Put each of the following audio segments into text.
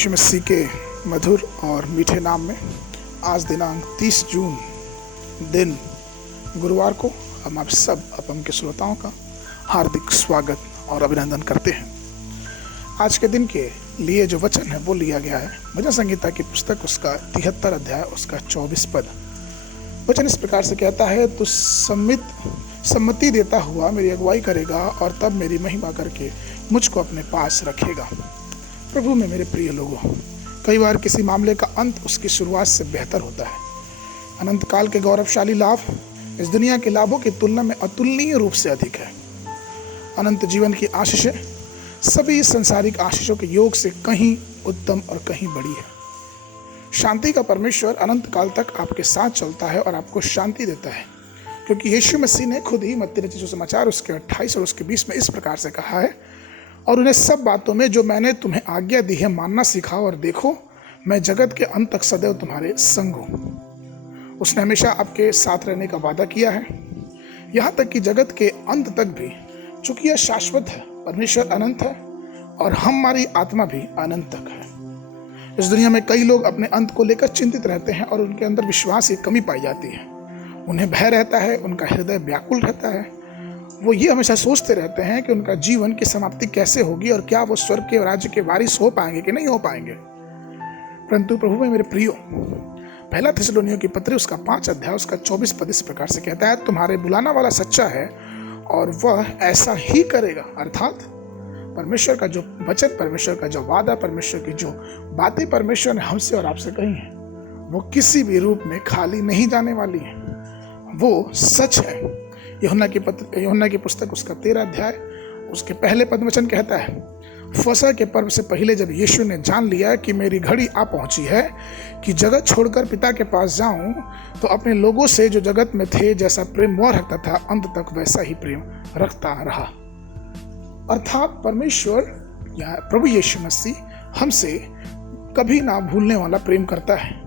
यीशु मसीह के मधुर और मीठे नाम में आज दिनांक 30 जून दिन गुरुवार को हम आप सब अपम के श्रोताओं का हार्दिक स्वागत और अभिनंदन करते हैं। आज के दिन के लिए जो वचन है वो लिया गया है भजन संहिता की पुस्तक उसका 73 अध्याय उसका 24 पद। वचन इस प्रकार से कहता है, तू सम्मति देता हुआ मेरी अगुवाई करेगा और तब मेरी महिमा करके मुझको अपने पास रखेगा। प्रभु में मेरे प्रिय लोगों, कई बार किसी मामले का अंत उसकी शुरुआत से बेहतर होता है। अनंत काल के गौरवशाली लाभ इस दुनिया के लाभों की तुलना में अतुलनीय रूप से अधिक है। अनंत जीवन की आशीषें सभी संसारिक आशीषों के योग से कहीं उत्तम और कहीं बड़ी है। शांति का परमेश्वर अनंत काल तक आपके साथ चलता है और आपको शांति देता है, क्योंकि यीशु मसीह ने खुद ही मत्ती रचित सुसमाचार उसके 28 और उसके 20 में इस प्रकार से कहा है, और उन्हें सब बातों में जो मैंने तुम्हें आज्ञा दी है मानना सिखाओ, और देखो मैं जगत के अंत तक सदैव तुम्हारे संग हूँ। उसने हमेशा आपके साथ रहने का वादा किया है, यहाँ तक कि जगत के अंत तक भी। चूंकि यह शाश्वत है, परमेश्वर अनंत है और हमारी आत्मा भी अनंत तक है। इस दुनिया में कई लोग अपने अंत को लेकर चिंतित रहते हैं और उनके अंदर विश्वास की कमी पाई जाती है। उन्हें भय रहता है, उनका हृदय व्याकुल रहता है। वो ये हमेशा सोचते रहते हैं कि उनका जीवन की समाप्ति कैसे होगी और क्या वो स्वर्ग के राज्य के वारिस हो पाएंगे कि नहीं हो पाएंगे। परंतु प्रभु में मेरे प्रियो, पहला थिस्सलुनीयों की पत्री उसका 5 अध्याय उसका 24 पद इस प्रकार से कहता है, तुम्हारे बुलाना वाला सच्चा है और वह ऐसा ही करेगा। अर्थात परमेश्वर का जो वचन, परमेश्वर का जो वादा, परमेश्वर की जो बातें परमेश्वर ने हमसे और आपसे कही हैं, वो किसी भी रूप में खाली नहीं जाने वाली है। वो सच है। यूहन्ना की पुस्तक उसका 13 अध्याय उसके पहले पद वचन कहता है, फसह के पर्व से पहले जब यीशु ने जान लिया कि मेरी घड़ी आ पहुंची है कि जगत छोड़कर पिता के पास जाऊं, तो अपने लोगों से जो जगत में थे जैसा प्रेम वह रखता था, अंत तक वैसा ही प्रेम रखता रहा। अर्थात परमेश्वर या प्रभु यीशु मसीह हमसे कभी ना भूलने वाला प्रेम करता है।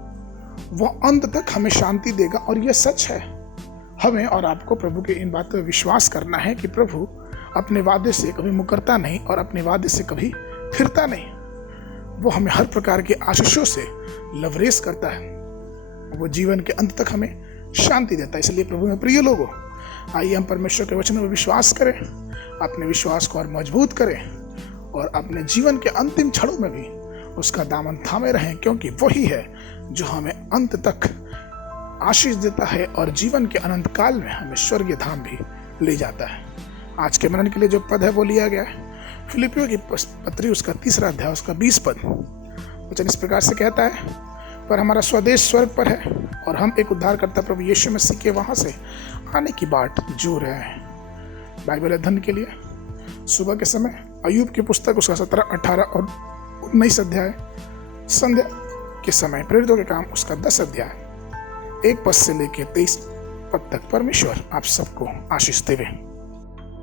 वह अंत तक हमें शांति देगा और यह सच है। हमें और आपको प्रभु के इन बातों पर विश्वास करना है कि प्रभु अपने वादे से कभी मुकरता नहीं और अपने वादे से कभी फिरता नहीं। वो हमें हर प्रकार के आशीषों से लवरेश करता है। वो जीवन के अंत तक हमें शांति देता है। इसलिए प्रभु में प्रिय लोगों, आइए हम परमेश्वर के वचनों में विश्वास करें, अपने विश्वास को और मजबूत करें और अपने जीवन के अंतिम क्षणों में भी उसका दामन थामे रहें, क्योंकि वही है जो हमें अंत तक आशीष देता है और जीवन के अनंत काल में हमें स्वर्गीय धाम भी ले जाता है। आज के मनन के लिए जो पद है वो लिया गया है फिलिपियों की पत्री उसका 3 अध्याय उसका 20 पद। वचन इस प्रकार से कहता है, पर हमारा स्वदेश स्वर्ग पर है और हम एक उद्धारकर्ता प्रभु यीशु मसीह के वहां से आने की बाट जो रहे हैं। बाइबल अध्ययन के लिए सुबह के समय अय्यूब की पुस्तक उसका 17, 18 और 19 अध्याय, संध्या के समय प्रेरितों के काम उसका 10 अध्याय 1 पद से लेकर 23 पद तक। परमेश्वर आप सबको आशीष देवे।